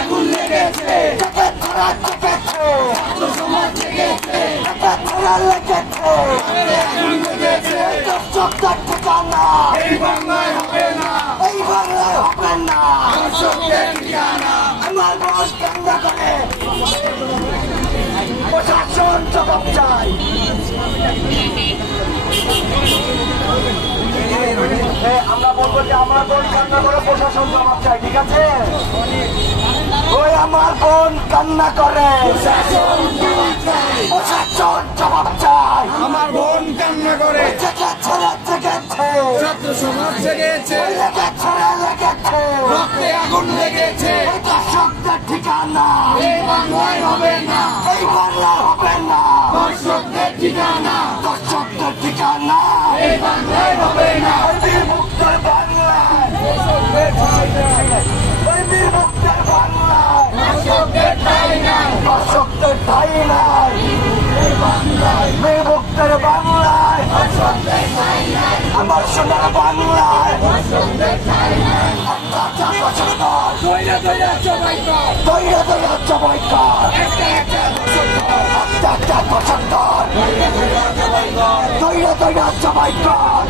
আগুন লেগেছে, সমাজ জেগেছে, আগুন লেগেছে, ঠিকানা এই বাংলায় হবে না, এই বাংলায় হবে না। দর্শকদের ঠিকানা। আমার বস কান্না করে, প্রশাসন জবাব চাই। আমরা বলবো যে আমার বোন কান্না করে, প্রশাসন জবাব চাই, ঠিক আছে? ওই আমার বোন কান্না করে, প্রশাসন জবাব চাই। আমার বোন কান্না করে, জেগেছে, ছাত্র সমাজ জেগেছে, লেগেছে, রক্তে আগুন লেগেছে, দর্শকদের ঠিকানা এই বাংলায় হবে না, এই বাংলায় হবে না। দর্শকদের ঠিকানা, দর্শকদের ঠিকানা এই বাংলায় হবে না। মুক্তের বাংলায়, মুক্তের বাংলায়, দর্শকদের ঠাঁই নাই, দর্শকদের ঠাই নাই। মুক্তের বাংলায়, আমার সোনার বাংলায়, দইরা দইরা জবাই কর, দৈরা দৈরা জবাই কর, একটা একটা দর্শকদের, একটা পছন্দর, দৈরা দৈরা জবাই কর।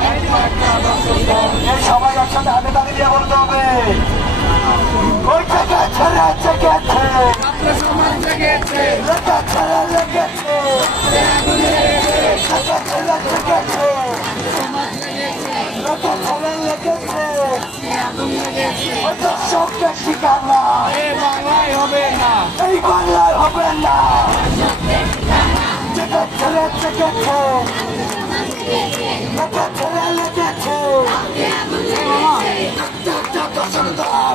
এই সবাই একসাথে হাতে দাঁড়িয়ে দিয়ে বলতে হবে, ওই জেগেছে, জেগেছে, ছাত্র সমাজ জেগেছে, লেগেছে, লেগেছে, আগুন লেগেছে, লেগেছে, লেগেছে, সমাজ লেগেছে, লেগেছে, আগুন লেগেছে, ওই দর্শকদের ঠিকানা এই বাংলায় হবে না, এই বাংলায় হবে না। জেগেছে, জেগেছে, লেগেছে, লেগেছে, একটা পছন্দর।